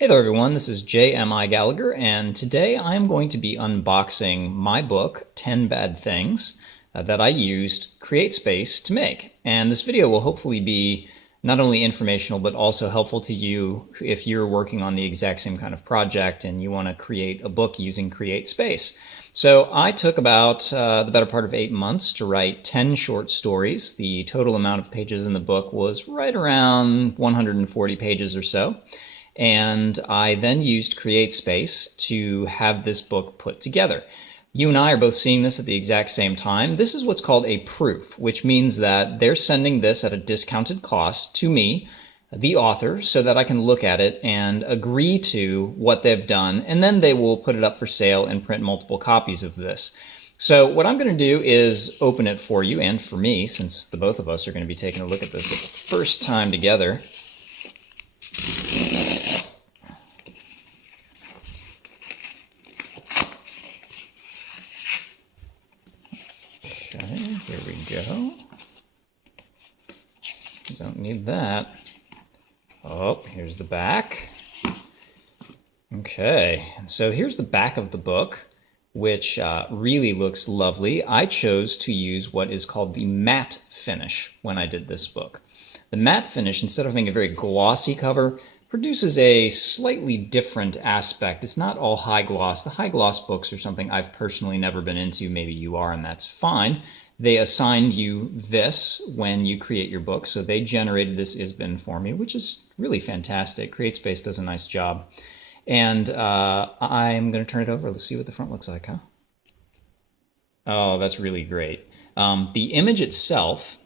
Hey there everyone, this is J.M.I. Gallagher, and today I'm going to be unboxing my book, 10 Bad Things, that I used CreateSpace to make. And this video will hopefully be not only informational, but also helpful to you if you're working on the exact same kind of project and you want to create a book using CreateSpace. So I took about the better part of 8 months to write 10 short stories. The total amount of pages in the book was right around 140 pages or so. And I then used CreateSpace to have this book put together. You and I are both seeing this at the exact same time. This is what's called a proof, which means that they're sending this at a discounted cost to me, the author, so that I can look at it and agree to what they've done, and then they will put it up for sale and print multiple copies of this. So what I'm going to do is open it for you and for me, since the both of us are going to be taking a look at this the first time together. Okay, here we go. Don't need that. Oh, here's the back. Okay, and so here's the back of the book, which really looks lovely. I chose to use what is called the matte finish when I did this book. The matte finish, instead of having a very glossy cover, produces a slightly different aspect. It's not all high gloss. The high gloss books are something I've personally never been into. Maybe you are, and that's fine. They assigned you this when you create your book, so they generated this ISBN for me, which is really fantastic. CreateSpace does a nice job. And I'm going to turn it over. Let's see what the front looks like, huh? Oh, that's really great. The image itself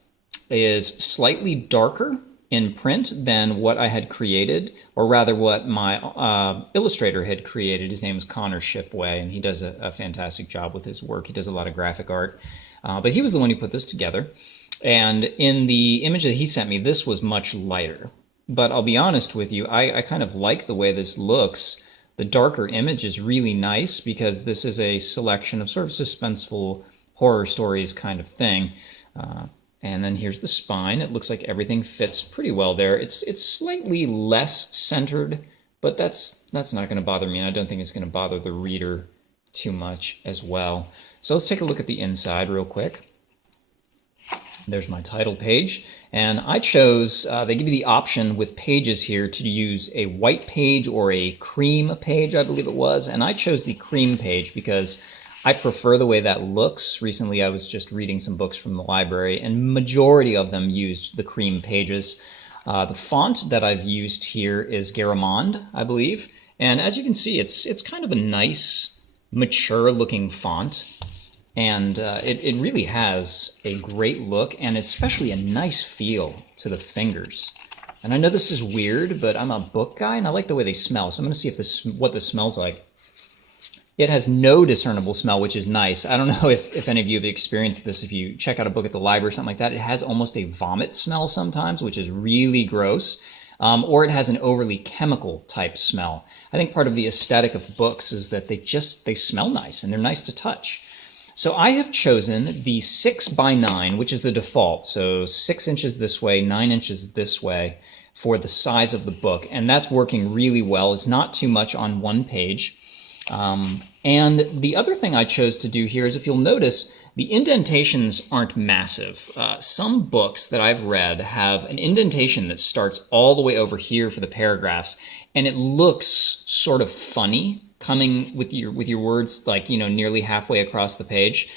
is slightly darker in print than what I had created, or rather what my illustrator had created. His name is Connor Shipway, and he does a fantastic job with his work. He does a lot of graphic art, but he was the one who put this together. And in the image that he sent me, this was much lighter. But I'll be honest with you, I kind of like the way this looks. The darker image is really nice because this is a selection of sort of suspenseful horror stories kind of thing. And then here's the spine. It looks like everything fits pretty well there. It's slightly less centered, but that's not going to bother me, and I don't think it's going to bother the reader too much as well. So let's take a look at the inside real quick. There's my title page, and I chose, they give you the option with pages here to use a white page or a cream page, I believe it was, and I chose the cream page because I prefer the way that looks. Recently, I was just reading some books from the library, and majority of them used the cream pages. The font that I've used here is Garamond, I believe, and as you can see, it's kind of a nice, mature-looking font, and it really has a great look, and especially a nice feel to the fingers. And I know this is weird, but I'm a book guy, and I like the way they smell, so I'm going to see if what this smells like. It has no discernible smell, which is nice. I don't know if any of you have experienced this. If you check out a book at the library or something like that, it has almost a vomit smell sometimes, which is really gross. Or it has an overly chemical type smell. I think part of the aesthetic of books is that they smell nice and they're nice to touch. So I have chosen the 6x9, which is the default. So 6 inches this way, 9 inches this way for the size of the book. And that's working really well. It's not too much on one page. And the other thing I chose to do here is, if you'll notice, the indentations aren't massive. Some books that I've read have an indentation that starts all the way over here for the paragraphs, and it looks sort of funny coming with your words, like, you know, nearly halfway across the page.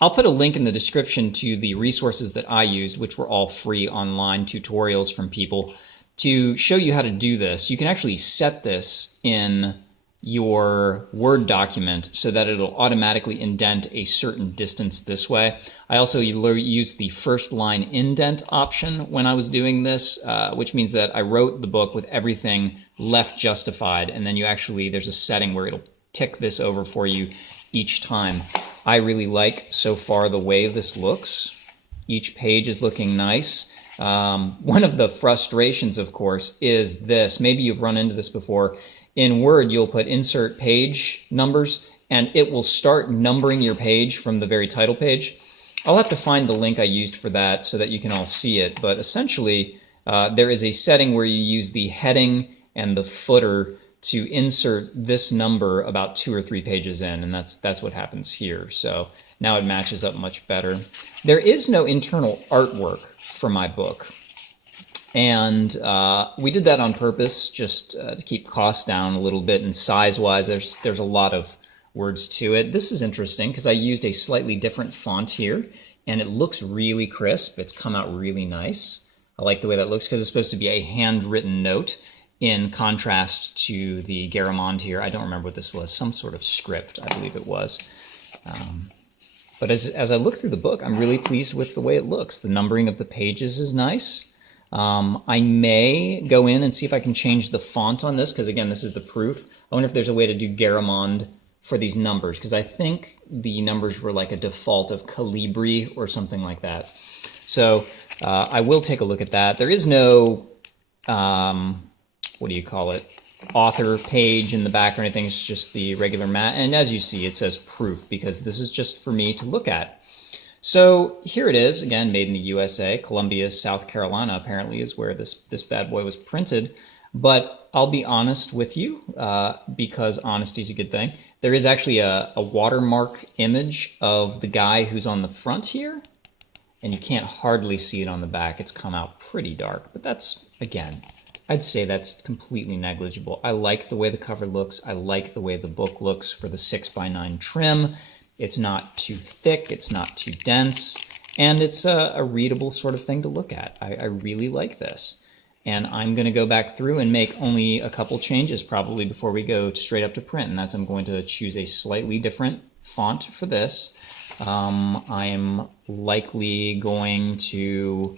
I'll put a link in the description to the resources that I used, which were all free online tutorials from people, to show you how to do this. You can actually set this in your Word document so that it'll automatically indent a certain distance this way. I also used the first line indent option when I was doing this, which means that I wrote the book with everything left justified, and then there's a setting where it'll tick this over for you each time. I really like so far the way this looks. Each page is looking nice. One of the frustrations, of course, is this. Maybe you've run into this before. In Word, you'll put insert page numbers, and it will start numbering your page from the very title page. I'll have to find the link I used for that so that you can all see it, but essentially there is a setting where you use the heading and the footer to insert this number about 2 or 3 pages in, and that's what happens here. So now it matches up much better. There is no internal artwork for my book, and we did that on purpose just to keep costs down a little bit, and size-wise there's a lot of words to it. This is interesting because I used a slightly different font here, and it looks really crisp. It's come out really nice. I like the way that looks because it's supposed to be a handwritten note, in contrast to the Garamond here. I don't remember what this was, some sort of script, I believe it was. But as I look through the book, I'm really pleased with the way it looks. The numbering of the pages is nice. I may go in and see if I can change the font on this, because again, this is the proof. I wonder if there's a way to do Garamond for these numbers, because I think the numbers were like a default of Calibri or something like that. So I will take a look at that. There is no what do you call it, author page in the back or anything. It's just the regular mat. And as you see, it says proof because this is just for me to look at. So here it is, again, made in the USA. Columbia, South Carolina, apparently, is where this bad boy was printed. But I'll be honest with you, because honesty is a good thing. There is actually a watermark image of the guy who's on the front here. And you can't hardly see it on the back. It's come out pretty dark. But that's, again, I'd say that's completely negligible. I like the way the cover looks. I like the way the book looks for the 6x9 trim. It's not too thick. It's not too dense. And it's a readable sort of thing to look at. I really like this. And I'm going to go back through and make only a couple changes probably before we go straight up to print. And that's I'm going to choose a slightly different font for this. I am likely going to,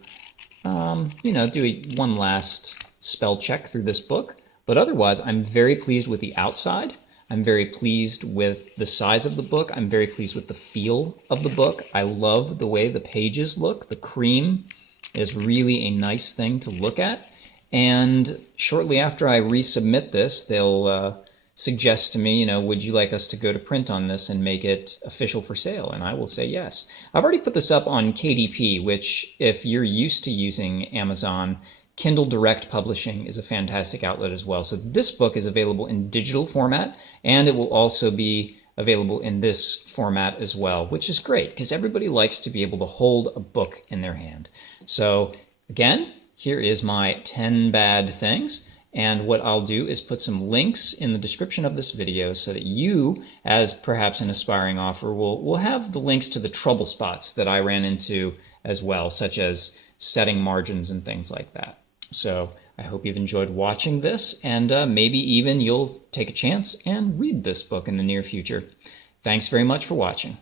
do one last spell check through this book, but otherwise I'm very pleased with the outside. I'm very pleased with the size of the book. I'm very pleased with the feel of the book. I love the way the pages look. The cream is really a nice thing to look at. And shortly after I resubmit this, they'll suggest to me, would you like us to go to print on this and make it official for sale? And I will say yes. I've already put this up on KDP, which if you're used to using Amazon, Kindle Direct Publishing is a fantastic outlet as well. So this book is available in digital format, and it will also be available in this format as well, which is great because everybody likes to be able to hold a book in their hand. So again, here is my 10 bad things. And what I'll do is put some links in the description of this video so that you, as perhaps an aspiring author, will have the links to the trouble spots that I ran into as well, such as setting margins and things like that. So I hope you've enjoyed watching this, and maybe even you'll take a chance and read this book in the near future. Thanks very much for watching.